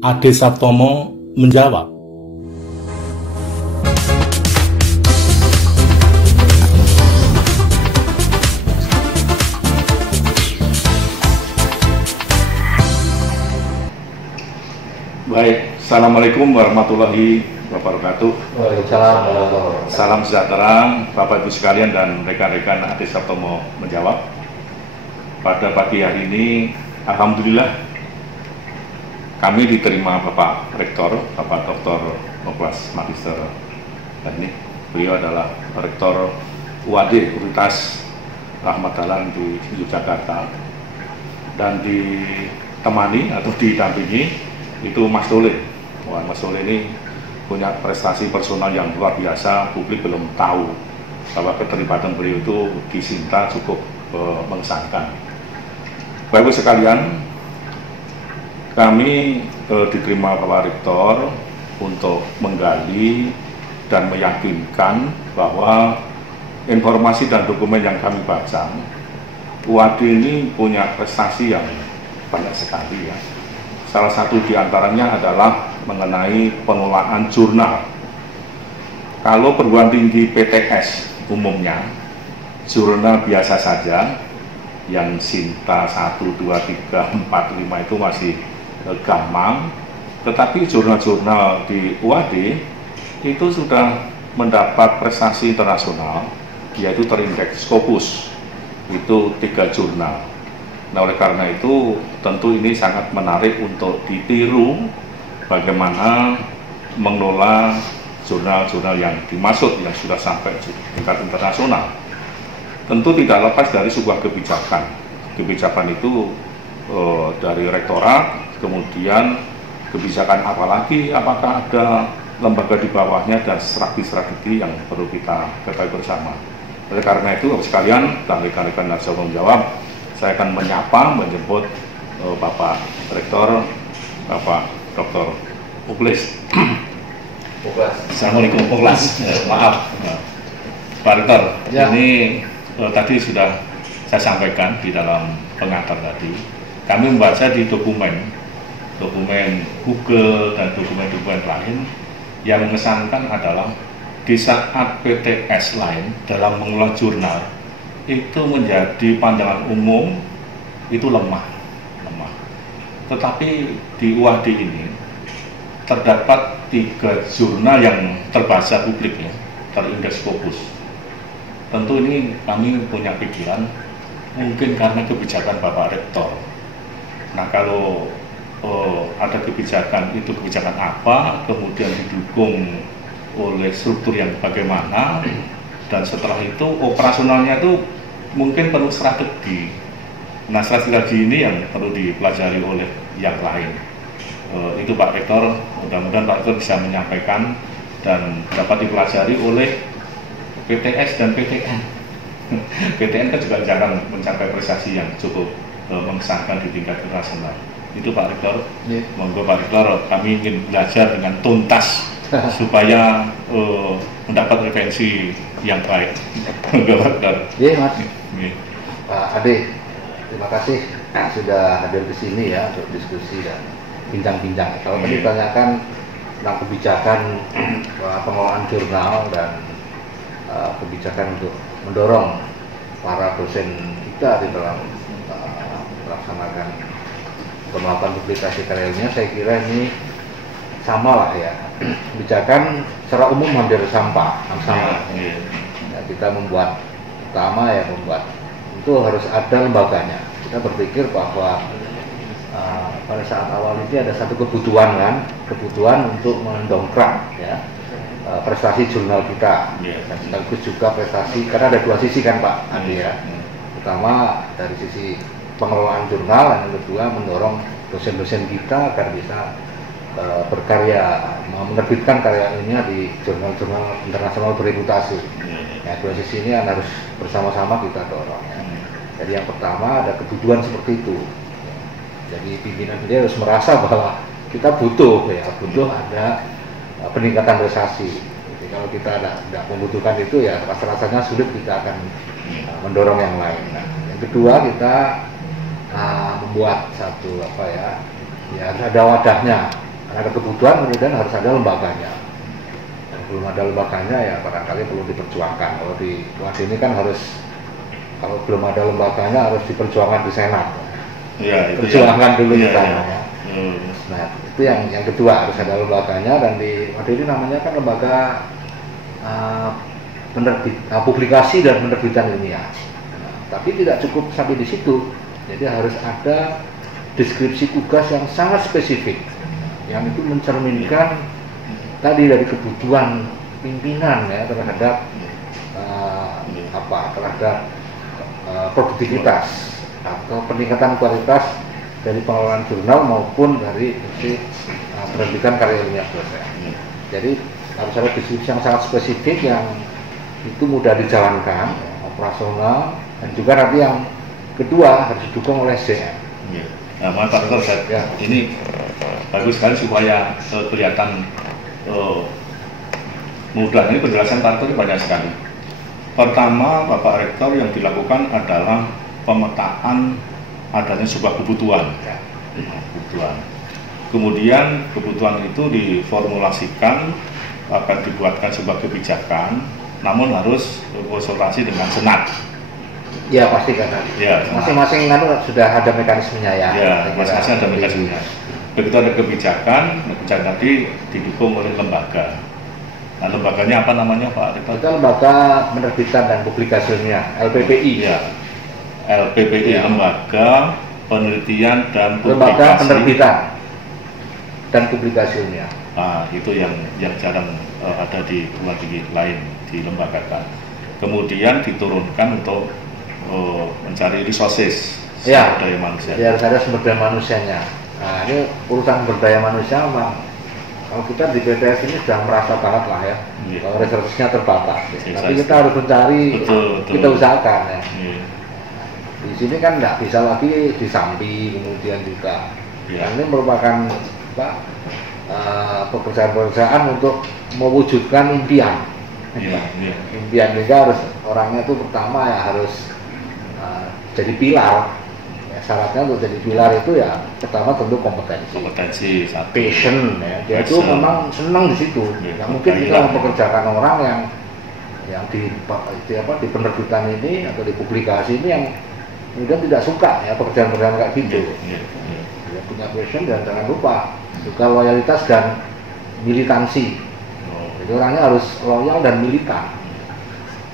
Ade Saptomo menjawab. Baik, Assalamualaikum warahmatullahi wabarakatuh. Waalaikumsalam. Salam sejahtera Bapak Ibu sekalian dan rekan-rekan Ade Saptomo menjawab. Pada pagi hari ini, alhamdulillah kami diterima Bapak Rektor, Bapak Dr. Moklas Magister Teknik. Beliau adalah Rektor UAD Universitas Rahmat Dahlan di Yogyakarta, dan ditemani atau didampingi itu Mas Dole. Wah, Mas Dole ini punya prestasi personal yang luar biasa. Publik belum tahu bahwa keterlibatan beliau itu di Sinta cukup mengesankan. Bapak Ibu sekalian, kami diterima Bapak Rektor untuk menggali dan meyakinkan bahwa informasi dan dokumen yang kami baca, UAD ini punya prestasi yang banyak sekali ya. Salah satu diantaranya adalah mengenai pengelolaan jurnal. Kalau perguruan tinggi PTS umumnya, jurnal biasa saja, yang Sinta 1, 2, 3, 4, 5 itu masih gampang. Tetapi jurnal-jurnal di UAD itu sudah mendapat prestasi internasional, yaitu terindeks Scopus, itu 3 jurnal. Nah, oleh karena itu tentu ini sangat menarik untuk ditiru bagaimana mengelola jurnal-jurnal yang dimaksud yang sudah sampai tingkat internasional. Tentu tidak lepas dari sebuah kebijakan. Kebijakan itu dari rektorat, kemudian kebijakan apa lagi, apakah ada lembaga di bawahnya, dan strategi-strategi yang perlu kita ketahui bersama. Oleh karena itu, sekalian dan rekan-rekan yang menjawab, saya akan menjemput Bapak Rektor, Bapak Dr. Moklas. Assalamualaikum Moklas. Maaf, Pak Rektor. Ya. Ini tadi sudah saya sampaikan di dalam pengantar tadi. Kami membaca di dokumen Google dan dokumen-dokumen lain yang mengesankan adalah di saat PTS lain dalam mengelola jurnal itu menjadi pandangan umum itu lemah. Tetapi di UAD ini terdapat 3 jurnal yang terbaca publik ya, terindeks Scopus. Tentu ini kami punya pikiran mungkin karena kebijakan Bapak Rektor. Nah, kalau ada kebijakan, itu kebijakan apa, kemudian didukung oleh struktur yang bagaimana, dan setelah itu operasionalnya itu mungkin perlu strategi. Nah, strategi ini yang perlu dipelajari oleh yang lain. Itu Pak Rektor, mudah-mudahan Pak Rektor bisa menyampaikan dan dapat dipelajari oleh PTS dan PTN. PTN kan juga jarang mencapai prestasi yang cukup mengesankan di tingkat internasional. Itu Pak Rektor. Yeah. Monggo Pak Rektor, kami ingin belajar dengan tuntas supaya mendapat referensi yang baik. Monggo Pak Rektor. Iya Mas. Pak Ade, terima kasih sudah hadir di sini ya untuk diskusi dan bincang-bincang. Kalau tadi ditanyakan tentang kebijakan pengelolaan jurnal dan kebijakan untuk mendorong para dosen kita di dalam melaksanakan melakukan publikasi karyanya, saya kira ini sama lah ya. Kebijakan secara umum hampir sama. Ya, kita membuat itu harus ada lembaganya. Kita berpikir bahwa pada saat awal ini ada satu kebutuhan untuk mendongkrak ya prestasi jurnal kita, dan sekaligus juga prestasi, karena ada 2 sisi kan Pak Andi ya. Pertama dari sisi pengelolaan jurnal, dan yang kedua mendorong dosen-dosen kita agar bisa berkarya, menerbitkan karya ilmiah di jurnal-jurnal internasional bereputasi. Ya, 2 sisi ini harus bersama-sama kita dorong ya. Jadi yang pertama ada kebutuhan seperti itu. Jadi pimpinan dia harus merasa bahwa kita butuh ada peningkatan prestasi. Jadi kalau kita tidak membutuhkan itu ya rasa-rasanya sulit kita akan mendorong yang lain. Nah, yang kedua kita membuat satu ada wadahnya ada kebutuhan kemudian harus ada lembaganya. Belum ada lembaganya ya barangkali perlu diperjuangkan. Kalau di WADI ini kan harus, kalau belum ada lembaganya harus diperjuangkan di Senat. Ya, perjuangkan dulu ya, kita. ya. Nah itu yang kedua, harus ada lembaganya. Dan di WADI ini namanya kan lembaga publikasi dan penerbitan ilmiah. Nah, tapi tidak cukup sampai di situ. Jadi harus ada deskripsi tugas yang sangat spesifik, yang itu mencerminkan tadi dari kebutuhan pimpinan ya terhadap terhadap produktivitas atau peningkatan kualitas dari pengelolaan jurnal maupun dari penerbitan karya ilmiah dosen. Jadi harus ada deskripsi yang sangat spesifik yang itu mudah dijalankan, operasional, dan juga nanti yang kedua harus didukung oleh SDM. Nah, Pak Rektor, ini bagus sekali supaya kelihatan mudah. Ini penjelasan Pak Rektor banyak sekali. Pertama, Bapak Rektor yang dilakukan adalah pemetaan adanya sebuah kebutuhan. Kemudian kebutuhan itu diformulasikan, akan dibuatkan sebuah kebijakan, namun harus konsultasi dengan Senat. Ya pasti karena masing-masing kan sudah ada mekanismenya ya. Ya, masing-masing ada mekanismenya. Begitu ada kebijakan tadi didukung oleh lembaga. Nah, lembaganya apa namanya Pak Rektor? Itu Lembaga Penerbitan dan Publikasi Ilmiah, LPPI. Ya, LPPI, ya. Lembaga Penelitian dan Publikasi. Lembaga Penerbitan dan Publikasi Ilmiah. Nah, itu yang jarang ada di luar lain dilembagakan. Kemudian diturunkan untuk mencari resources ya, sumber daya manusia. Jadi harus ada sumber daya manusianya. Nah, ini urusan sumber daya manusia memang kalau kita di PTS ini sudah merasa banget lah ya. Kalau resourcesnya terbatas. Tapi kita harus mencari, kita usahakan ya. Di sini kan nggak bisa lagi disambi kemudian juga. Nah, ini merupakan pekerjaan-pekerjaan untuk mewujudkan impian. Impian juga harus orangnya itu pertama ya harus jadi pilar. Ya, syaratnya untuk jadi pilar itu ya pertama tentu kompetensi passion ya. Dia itu memang senang di situ. Yang mungkin kita mempekerjakan orang yang di penerbitan ini atau di publikasi ini yang kemudian tidak suka ya pekerjaan-pekerjaan kayak gitu. Dia punya passion dan jangan lupa juga loyalitas dan militansi. Jadi orangnya harus loyal dan militan.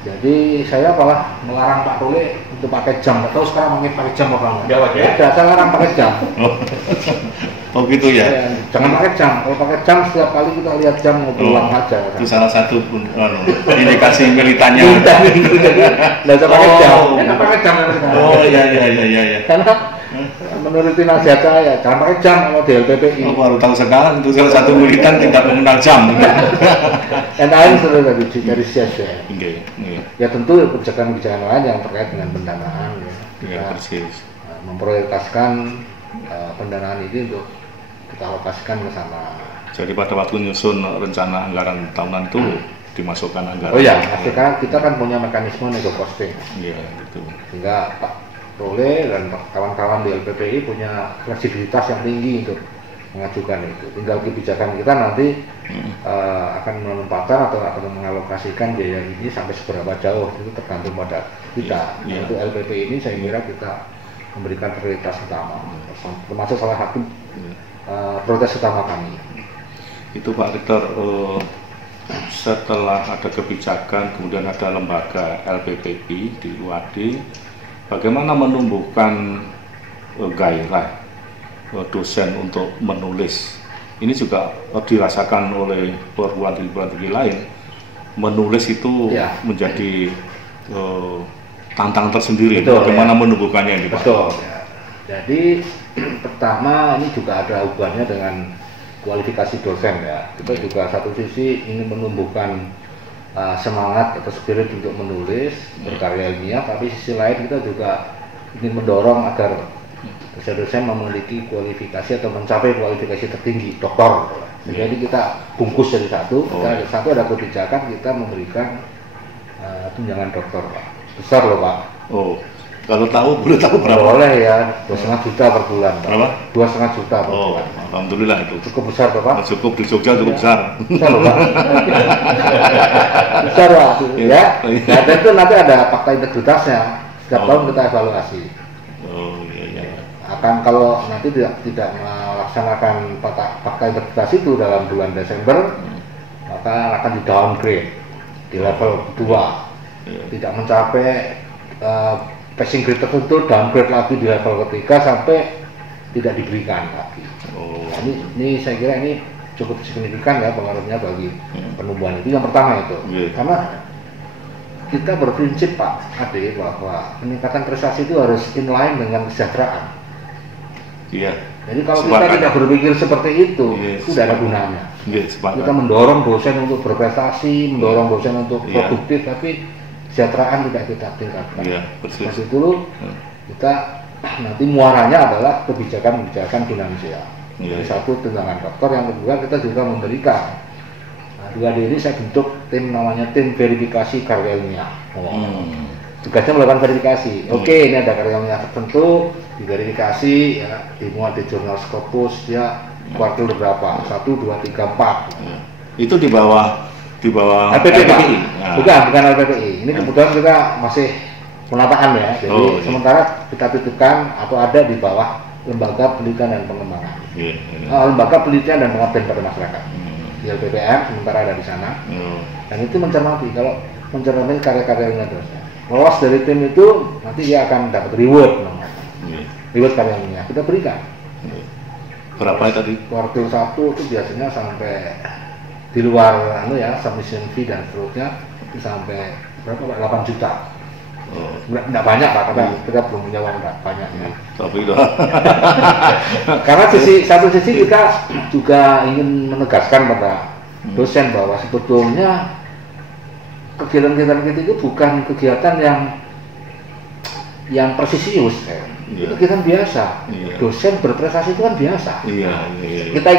Jadi saya malah melarang Pak Tole untuk pakai jam. Nggak tahu sekarang mungkin pakai jam apa enggak? Ya, saya larang pakai jam. Oh gitu ya? Jangan pakai jam. Kalau pakai jam setiap kali kita lihat jam mau pulang aja. Itu salah satu indikasi militannya. Nggak usah pakai jam. Nggak pakai jam. Oh iya. Karena menurut nasihat saya, jangan pakai jam kalau di LPPI. Oh, baru tahu sekarang itu salah satu militan tidak mengenal jam. Yang lain sudah dari CSN. Ya tentu kebijakan-kebijakan lain yang terkait dengan pendanaan. Ya, persis. Memprioritaskan pendanaan ini untuk kita alokasikan ke sana. Jadi pada waktu nyusun rencana anggaran tahunan itu dimasukkan anggaran. Oh ya, sekarang kita kan punya mekanisme nego costing. Iya, gitu. Sehingga Pak Tole dan kawan-kawan di LPPI punya fleksibilitas yang tinggi untuk mengajukan itu. Tinggal kebijakan kita nanti akan menempatkan atau akan mengalokasikan biaya ini sampai seberapa jauh itu tergantung pada kita. Untuk LPPI ini saya kira kita memberikan prioritas utama, termasuk salah satu prioritas utama kami. Itu Pak Rektor, setelah ada kebijakan kemudian ada lembaga LPPI di WADI, bagaimana menumbuhkan gairah dosen untuk menulis? Ini juga dirasakan oleh perguruan tinggi lain. Menulis itu menjadi tantangan tersendiri. Betul, bagaimana menumbuhkannya ini, Pak? Betul. Ya. Jadi pertama ini juga ada hubungannya dengan kualifikasi dosen ya. Kita juga satu sisi ingin menumbuhkan semangat atau spirit untuk menulis, berkarya ilmiah, tapi sisi lain kita juga ingin mendorong agar dosen-dosen memiliki kualifikasi atau mencapai kualifikasi tertinggi, doktor. Jadi kita bungkus jadi satu, satu ada kebijakan kita memberikan tunjangan doktor, Pak. Besar loh Pak. Oh, Kalau tahu, boleh tahu berapa? Boleh ya, 2,5 juta per bulan. Pak. Berapa? 2,5 juta per Oh, bulan. alhamdulillah itu. Cukup besar Bapak? Cukup di Jogja cukup besar. Besar loh Pak. Besar Pak. Ya. Nah, dan itu nanti ada fakta integritasnya. Setiap tahun kita evaluasi. Oh iya iya. Akan kalau nanti tidak melaksanakan fakta integritas itu dalam bulan Desember, maka akan di downgrade di level 2. Tidak mencapai passing grade tertentu, downgrade lagi di level ketiga sampai tidak diberikan lagi. Nah, ini saya kira ini cukup signifikan ya pengaruhnya bagi penumbuhan itu. Yang pertama itu, karena kita berprinsip Pak Ade bahwa peningkatan prestasi itu harus inline dengan kesejahteraan. Iya. Jadi kalau kita tidak berpikir seperti itu tidak ada gunanya. Kita mendorong dosen untuk berprestasi, mendorong dosen untuk produktif, tapi kesejahteraan tidak kita tingkatkan. Seperti itu kita nanti muaranya adalah kebijakan-kebijakan finansial. Jadi satu tunjangan dokter, yang kedua kita juga memberikan. Nah, 2D ini saya bentuk tim namanya tim verifikasi karya ilmiah. Tugasnya melakukan verifikasi. Oke, ini ada karya ilmiah tertentu, diverifikasi, ya, dimuat di jurnal Scopus, ya kuartil berapa? 1, 2, 3, 4. Itu di bawah LPPI. Bukan LPPI. Ini kebetulan kita masih penataan ya. Jadi sementara kita titipkan atau ada di bawah Lembaga Penelitian dan Pengembangan. Lembaga Penelitian dan Pengabdian pada Masyarakat. Di LPPM sementara ada di sana. Dan itu mencermati karya-karya ilmiah dosen. Lolos dari tim itu nanti dia akan dapat reward namanya. Reward karya ilmiah kita berikan. Berapa tadi? Kuartil 1 itu biasanya sampai di luar submission fee dan seterusnya itu sampai berapa Pak? 8 juta. Nggak banyak Pak, karena kita belum punya uang banyak ya. Tapi itu. Karena satu sisi kita juga ingin menegaskan pada dosen bahwa sebetulnya kegiatan-kegiatan kita itu bukan kegiatan yang presisius. Itu kegiatan biasa. Dosen berprestasi itu kan biasa. Kita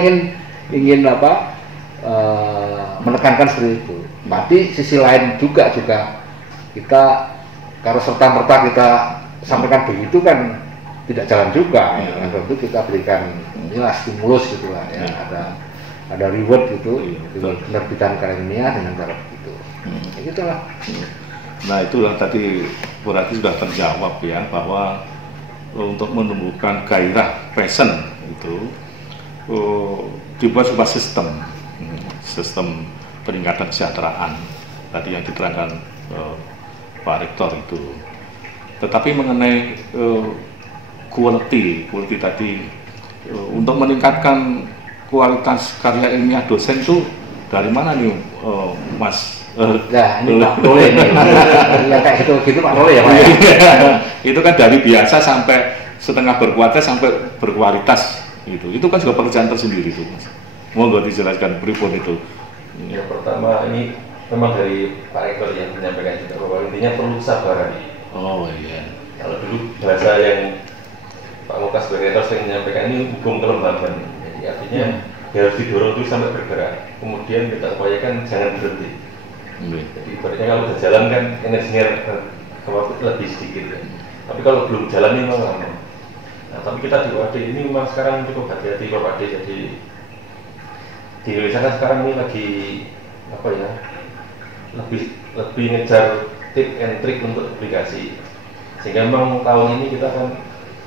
ingin apa? Menekankan seperti itu. Tapi sisi lain juga kita kalau serta-merta kita sampaikan begitu kan tidak jalan juga. Tentu kita berikan inilah stimulus gitulah ya. Ada reward gitu, penerbitan karya ilmiah dengan cara begitu. Ya gitulah. Nah itulah tadi berarti sudah terjawab ya bahwa untuk menumbuhkan gairah passion itu dibuat sebuah sistem peningkatan kesejahteraan tadi yang diterangkan Pak Rektor itu. Tetapi mengenai quality tadi untuk meningkatkan kualitas karya ilmiah dosen itu dari mana nih Mas? Nah ini Pak Tole nih. Ya kayak gitu Pak Tole ya Pak. Itu kan dari biasa sampai setengah berkualitas sampai berkualitas gitu. Itu kan juga pekerjaan tersendiri tuh Mas. Monggo dijelaskan pripun itu. Yang pertama ini memang dari Pak Rektor yang menyampaikan juga bahwa intinya perlu kesabaran. Oh iya. Kalau dulu bahasa yang Pak Lukas sebagai Rektor sering menyampaikan ini hukum kelembaban. Jadi artinya harus didorong terus sampai bergerak. Kemudian kita upayakan jangan berhenti. Jadi ibaratnya kalau udah jalan kan energinya lebih sedikit ya. Tapi kalau belum jalan ini memang lama. Nah tapi kita di WAD ini memang sekarang cukup hati-hati Pak WAD. Jadi di Indonesia kan sekarang ini lagi apa ya, lebih ngejar tip and trick untuk aplikasi, sehingga memang tahun ini kita kan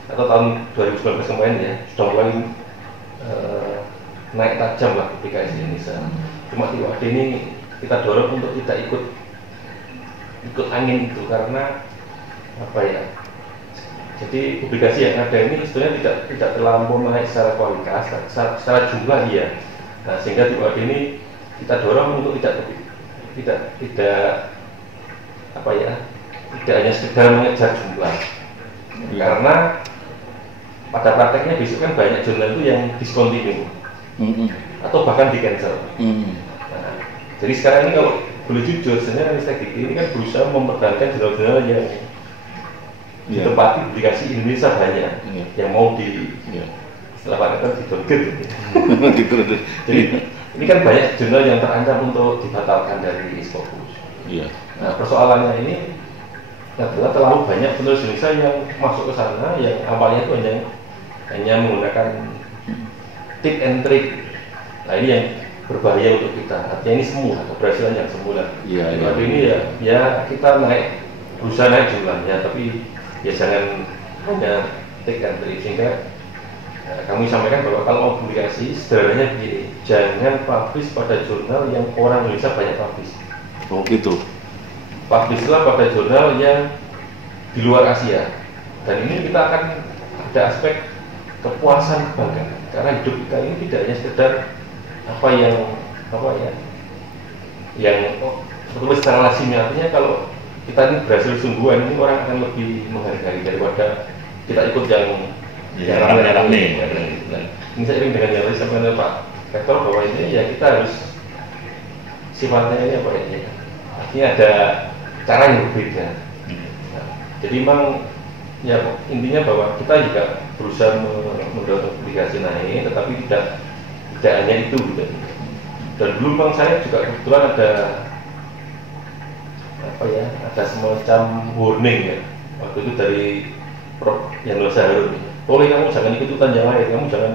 atau tahun 2019 kemarin ya sudah mulai naik tajam lah aplikasi Indonesia. Cuma di WAD ini kita dorong untuk tidak ikut angin itu karena apa ya, jadi publikasi yang ada ini sebenarnya tidak terlampau naik secara kualitas, secara jumlah iya. Nah, sehingga di WAD ini kita dorong untuk tidak apa ya, tidak hanya sekedar mengejar jumlah. Karena pada prakteknya besok kan banyak jurnal itu yang discontinue atau bahkan di cancel. Nah, jadi sekarang ini kalau boleh jujur, sebenarnya Ristek Dikti ini kan berusaha mempertahankan jurnal-jurnal yang ditempati publikasi Indonesia banyak yang mau setelah Pak Rektor di-downgrade. Jadi ini kan banyak jurnal yang terancam untuk dibatalkan dari Scopus. Iya. Nah persoalannya ini adalah terlalu banyak penulis Indonesia yang masuk ke sana yang awalnya itu hanya menggunakan tip and trick. Nah ini yang berbahaya untuk kita. Artinya ini semu atau keberhasilan yang semula. Tapi ini ya kita berusaha naik jumlahnya, tapi ya jangan hanya take and trick. Sehingga kami sampaikan bahwa kalau mau publikasi sederhananya begini, jangan publish pada jurnal yang orang Indonesia banyak publish. Oh gitu. Publishlah pada jurnal yang di luar Asia. Dan ini kita akan ada aspek kepuasan kebanggaan. Karena hidup kita ini tidak hanya sekedar yang tertulis secara lazim. Artinya kalau kita ini berhasil sungguhan, ini orang akan lebih menghargai daripada kita ikut yang rame-rame. Ini saya ingin dengan yang tadi sampaikan Pak Rektor bahwa ini ya kita harus sifatnya ini apa ini? Artinya ada cara yang berbeda. Nah, jadi memang ya intinya bahwa kita juga berusaha mendorong publikasi naik, tetapi tidak hanya itu gitu. Dan dulu memang saya juga kebetulan ada semacam warning ya waktu itu dari Prof. Yanul Zaharun. Oleh kamu jangan ikut-ikutan yang lain, kamu jangan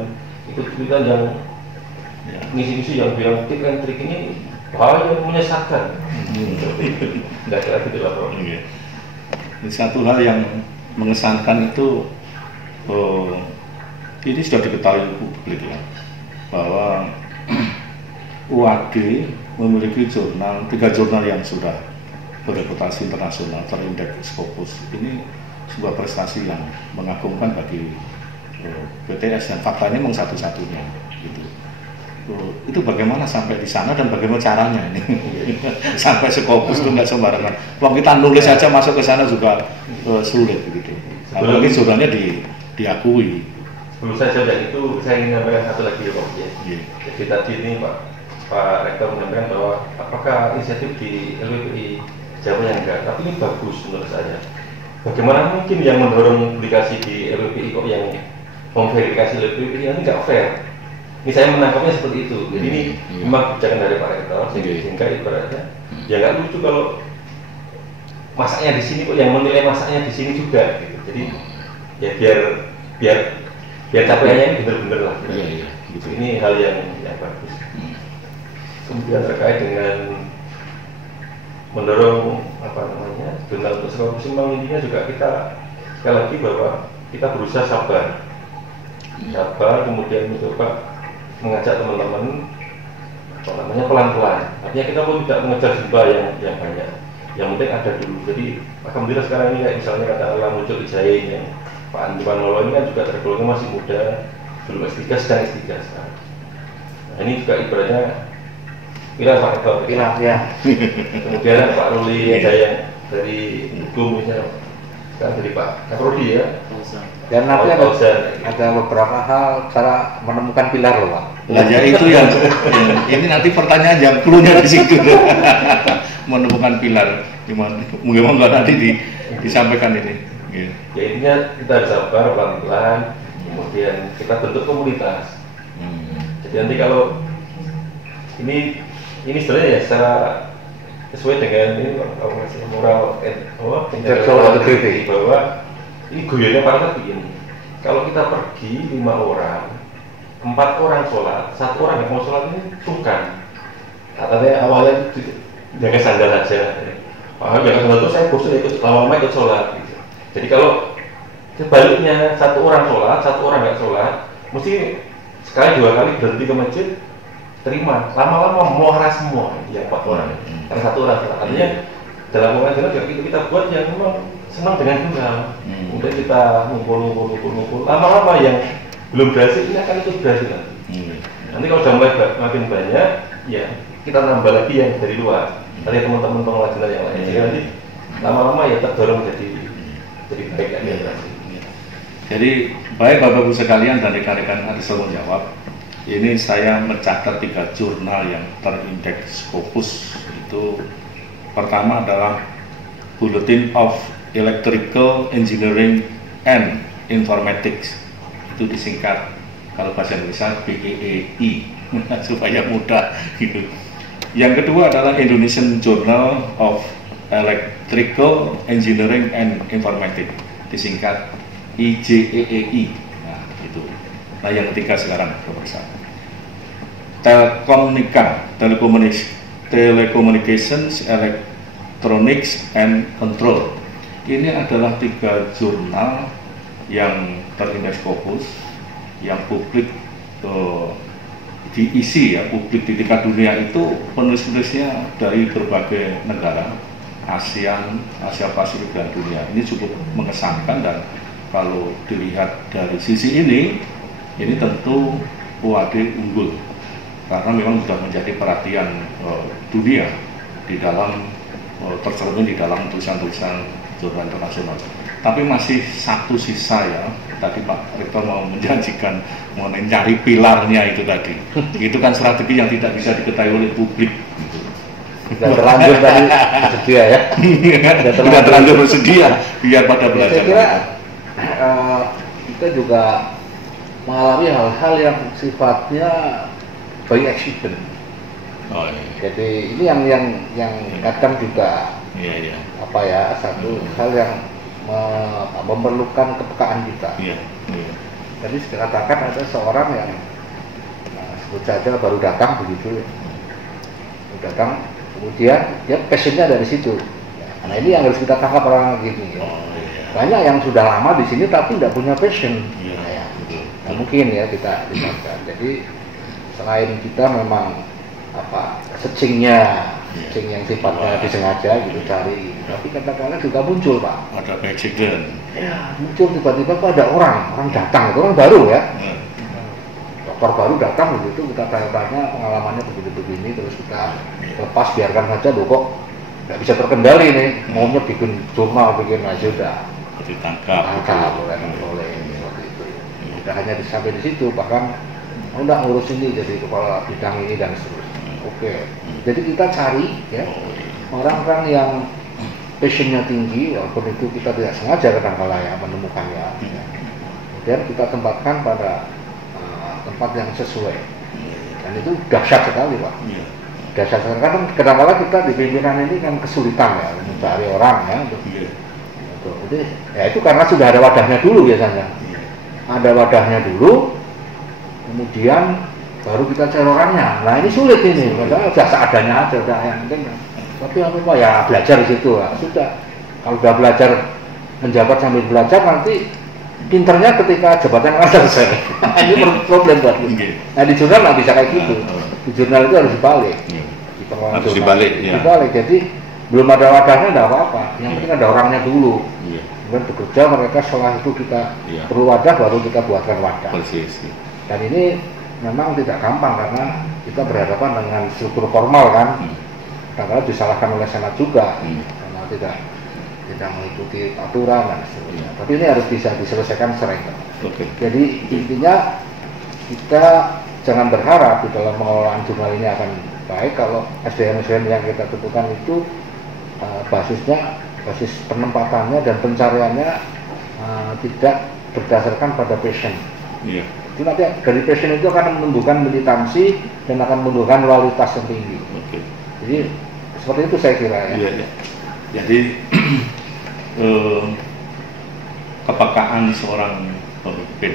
ikut-ikutan yang ngisi-ngisi yang bilang tip and trick ini hal yang menyesatkan. Nggak kira gitu lah Prof. Satu hal yang mengesankan itu ini sudah diketahui publik ya, bahwa UAD memiliki 3 jurnal yang sudah berreputasi internasional terindeks Scopus. Ini sebuah prestasi yang mengagumkan bagi PTS dan faktanya memang satu-satunya gitu. Itu bagaimana sampai di sana dan bagaimana caranya ini sampai Scopus itu nggak sembarangan. Kalau kita nulis saja masuk ke sana juga sulit begitu. Apalagi jurnalnya diakui. Sebelum saya jawab itu, saya ingin menyampaikan satu lagi Pak. Jadi tadi ini Pak Rektor menyampaikan bahwa apakah inisiatif di LPPI Jawa yang enggak, tapi ini bagus menurut saya. Bagaimana mungkin yang mendorong publikasi di LPPI kok yang memverifikasi LPPI ini nggak fair? Ini saya menangkapnya seperti itu. Jadi ini memang kebijakan dari Pak Rektor, sehingga ibaratnya ya nggak lucu kalau masaknya di sini kok yang menilai masaknya di sini juga. Gitu. Jadi ya biar capaiannya ini benar-benar lah. Gitu. Ini hal yang bagus. Kemudian terkait dengan mendorong jurnal untuk Scopus, memang intinya juga kita sekali lagi bahwa kita berusaha sabar, kemudian mencoba mengajak teman-teman pelan-pelan. Artinya kita pun tidak mengejar jumlah yang banyak. Yang penting ada dulu. Jadi alhamdulillah sekarang ini kayak misalnya katakanlah muncul Ijain yang Pak Andi Panolo ini kan juga tergolong masih muda, belum S3, sedang S3 sekarang. Nah, ini juga ibaratnya pilar Pak Rektor. Pilar ya. Kemudian Pak Ruli ada yang dari hukum misalnya, sekarang dari Pak Kaprodi ya. Dan nanti ada beberapa hal cara menemukan pilar loh Pak. Ya itu yang ini nanti pertanyaan yang clue-nya di situ. Menemukan pilar gimana? Mungkin nggak nanti disampaikan ini. Ya intinya kita harus sabar pelan-pelan, kemudian kita bentuk komunitas. Jadi nanti kalau ini sebenarnya ya secara sesuai dengan ini moral intelektual bahwa ini guyonnya para begini. Kalau kita pergi 5 orang, 4 orang sholat, 1 orang yang mau sholat ini sungkan. Katanya awalnya jaga sandal aja. Jaga sandal itu saya bosan ikut lama-lama ikut sholat. Gitu. Jadi kalau sebaliknya 1 orang sholat, 1 orang nggak sholat, mesti sekali 2 kali berhenti ke masjid, terima. Lama-lama muara semua yang 4 orang. Karena 1 orang sholat. Artinya dalam pengajaran juga kita buat yang memang senang dengan tunggal. Kemudian kita ngumpul. Lama-lama yang belum berhasil ini akan ikut berhasil nanti. Nanti kalau sudah mulai makin banyak, ya kita nambah lagi yang dari luar, dari teman-teman pengajaran yang lain. Jadi nanti lama-lama ya terdorong jadi baik kan ya berhasil. Jadi baik Bapak Ibu sekalian dan rekan-rekan harus menjawab. Ini saya mencatat 3 jurnal yang terindeks Scopus. Itu pertama adalah Bulletin of Electrical Engineering and Informatics, itu disingkat kalau bahasa Indonesia BEEI supaya mudah gitu. Yang kedua adalah Indonesian Journal of Electrical Engineering and Informatics, disingkat IJEEI. Nah, itu. Nah, yang ketiga sekarang, Profesor. Telecommunications, Electronics and Control. Ini adalah 3 jurnal yang terindeks Scopus, yang publik diisi ya, publik di tingkat dunia itu penulis-penulisnya dari berbagai negara, ASEAN, Asia Pasifik dan dunia. Ini cukup mengesankan, dan kalau dilihat dari sisi ini tentu UAD unggul karena memang sudah menjadi perhatian dunia di dalam tercermin di dalam tulisan-tulisan jurnal internasional. Tapi masih satu sisa ya, tadi Pak Rektor mau menjanjikan mau mencari pilarnya itu tadi. Itu kan strategi yang tidak bisa diketahui oleh publik. Sudah terlanjur tadi bersedia ya. Sudah terlanjur bersedia biar pada belajar. Saya kira kita juga mengalami hal-hal yang sifatnya by accident. Oh, iya. Jadi ini yang kadang juga apa ya, satu hal yang memerlukan kepekaan kita. Jadi dikatakan ada seorang yang sebut saja baru datang begitu, datang kemudian dia passionnya dari situ. Nah ini yang harus kita tangkap orang gini. Banyak yang sudah lama di sini tapi tidak punya passion. Nah, mungkin ya kita lihatkan. Jadi selain kita memang searching yang sifatnya disengaja gitu cari, tapi kadang-kadang juga muncul Pak. Ada accident. Ya muncul tiba-tiba kok ada orang datang, itu orang baru ya. Dokter baru datang begitu, kita tanya pengalamannya begini-begini, terus kita lepas biarkan saja loh, kok nggak bisa terkendali nih, maunya bikin jurnal, bikin aja udah ditangkap oleh seperti itu. Tidak hanya sampai di situ, bahkan udah ngurus ini jadi kepala bidang ini dan seterusnya. Oke, jadi kita cari ya orang-orang yang passionnya tinggi, walaupun itu kita tidak sengaja kadang-kala ya menemukannya. Kemudian kita tempatkan pada tempat yang sesuai, dan itu dahsyat sekali Pak. Dahsyat sekali. Kadang-kala kita di pimpinan ini kan kesulitan ya mencari orang ya untuk. Jadi ya itu karena sudah ada wadahnya dulu biasanya. Ada wadahnya dulu, kemudian baru kita cari orangnya. Nah ini sulit ini, padahal sudah seadanya aja, udah yang penting. Tapi apa ya belajar di situ lah. Sudah, kalau sudah belajar menjabat sambil belajar nanti pinternya ketika jabatan akan selesai. Ini problem buat kita. Nah di jurnal nggak bisa kayak gitu. Di jurnal itu harus dibalik. Harus dibalik. Dibalik. Jadi belum ada wadahnya tidak apa-apa. Yang penting ada orangnya dulu. Kemudian bekerja mereka, setelah itu kita perlu wadah baru kita buatkan wadah. Dan ini memang tidak gampang karena kita berhadapan dengan struktur formal kan, kadang-kadang disalahkan oleh senat juga karena tidak mengikuti aturan dan seterusnya. Tapi ini harus bisa diselesaikan secara internal. Jadi intinya kita jangan berharap di dalam pengelolaan jurnal ini akan baik kalau SDM yang kita tentukan itu basis penempatannya dan pencariannya tidak berdasarkan pada passion. Itu nanti dari passion itu akan menumbuhkan militansi dan akan menumbuhkan loyalitas yang tinggi. Jadi seperti itu saya kira ya. Jadi kepekaan seorang pemimpin.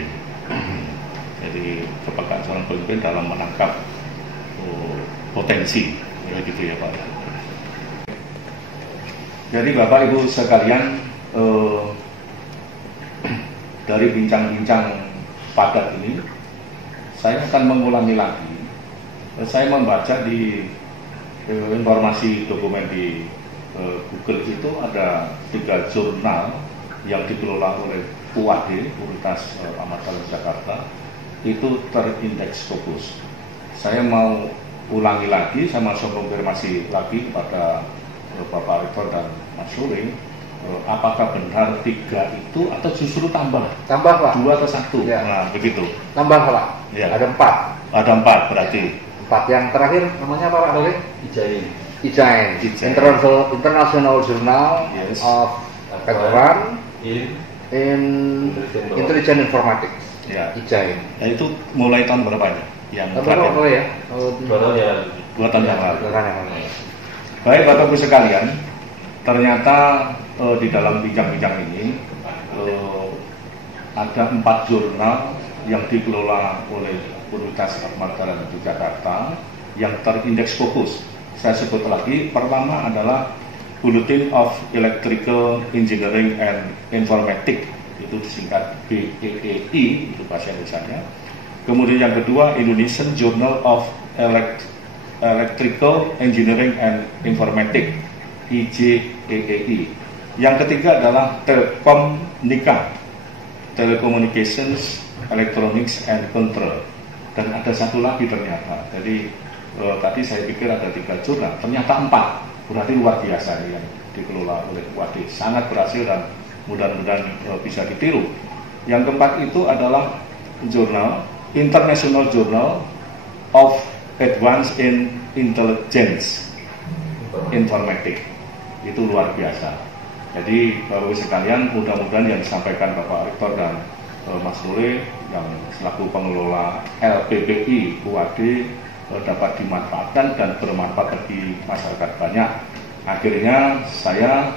Jadi kepekaan seorang pemimpin dalam menangkap potensi, ya gitu ya Pak. Jadi Bapak Ibu sekalian, dari bincang-bincang padat ini, saya akan mengulangi lagi. Saya membaca di informasi dokumen di Google itu ada 3 jurnal yang dikelola oleh UAD, Universitas Ahmad Ali Jakarta, itu terindeks Scopus. Saya mau ulangi lagi, saya mau konfirmasi lagi kepada Bapak Rektor dan Mas Suri, apakah benar 3 itu atau justru tambah? Tambah Pak. 2 atau 1? Ya. Nah begitu. Tambah Pak. Ya. Ada 4. Ada 4 berarti. 4 yang terakhir namanya apa Pak Doli? IJAIN. International Journal of Veteran in Intelligent Informatics. Ya. IJAIN. Nah, itu mulai tahun berapa ya? Yang terakhir. Ya? 2 tahun yang lalu. Baik. Baik Bapak Ibu sekalian, ternyata di dalam bincang-bincang ini ada 4 jurnal yang dikelola oleh Universitas Erlangga di Jakarta yang terindeks fokus. Saya sebut lagi, pertama adalah Bulletin of Electrical Engineering and Informatics, itu disingkat BEEI, itu bahasa Indonesia. Kemudian yang kedua, Indonesian Journal of Electrical Engineering and Informatics, IJEEI. Yang ketiga adalah Telkomnika, Telecommunications, Electronics and Control. Dan ada satu lagi ternyata. Jadi tadi saya pikir ada 3 jurnal, ternyata 4. Berarti luar biasa yang dikelola oleh UAD. Sangat berhasil dan mudah-mudahan bisa ditiru. Yang keempat itu adalah jurnal International Journal of Advanced in Intelligence Informatics. Itu luar biasa. Jadi Bapak Ibu sekalian, mudah-mudahan yang disampaikan Bapak Rektor dan Mas Nure yang selaku pengelola LPBI UAD dapat dimanfaatkan dan bermanfaat bagi masyarakat banyak. Akhirnya saya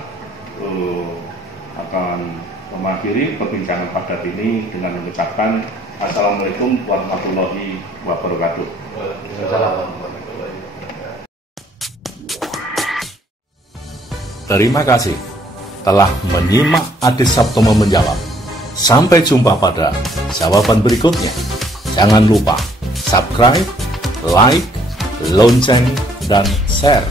akan mengakhiri perbincangan padat ini dengan mengucapkan Assalamualaikum warahmatullahi wabarakatuh. Terima kasih telah menyimak Ade Saptomo menjawab. Sampai jumpa pada jawaban berikutnya. Jangan lupa subscribe, like, lonceng, dan share.